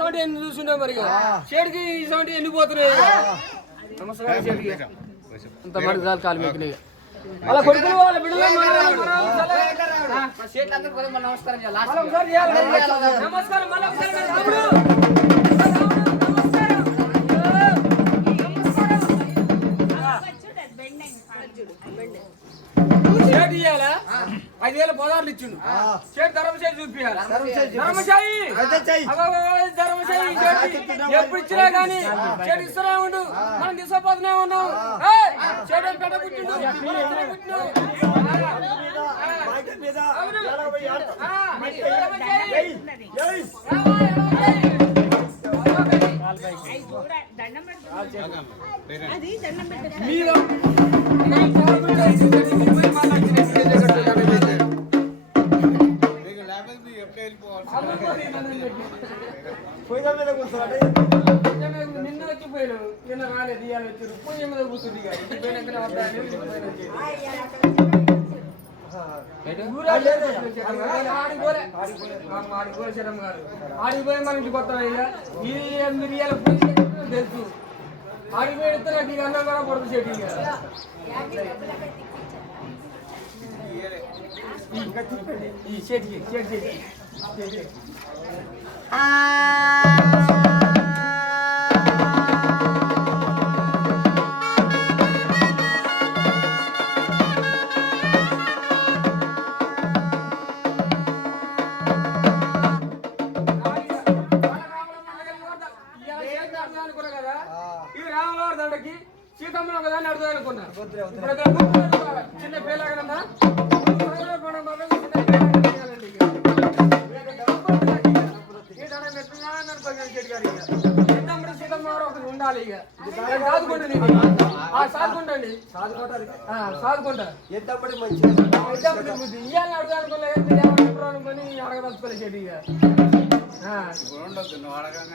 sound ఎన్ని చూస్తుండే మరి షేడ్కి ఈ సౌండ్ ఎన్ని పోతున్నాయి నమస్కారం షేడ్కి అంత మరి చాలు కాలు పెట్టినాయి వాళ్ళ కొడుకులు వాళ్ళ బిడ్డలు నమస్కారం షేట్ ఇయ్యాలా 5,000 పదార్లు ఇచ్చిండు షేట్ ధర్మశాయి చూపియాలి ధర్మశాయి ఎప్పుడు ఇచ్చినా కానీ షేట్ ఇస్తూనే ఉండు మనం తీసుకోపోతూనే ఉన్నాం షేట్ పెట్ట పుట్టిండు మీరు నిన్న వచ్చిపోయాను నిన్న రాలేదు ఇవాళ వచ్చారు పొయ్యి మీద కూర్చుంది ఆడిపోయి మన ఇంటికి వస్తాం ఇక మీరు ఇవాళ తెలుసు ఆడిపోయితే నాకు ఇక అన్నం కూడా పడుతుంది చెట్టు ఈ చెట్టు అనుకున్నా కదా ఇది రామవారి దండకి సీతమ్మ ఒకదాన్ని అడుగుదాం అనుకున్నా చిన్న పేలాగనన్నా ఉండాలి ఇక సాదుకుంటండి సాదుకుంటా ఎత్తప్పటి మంచిగా ఇయ్యాలని అడుగుదాం అనుకోలే అనుకొని అడగదలుచుకోలేదు చెట్టు ఇక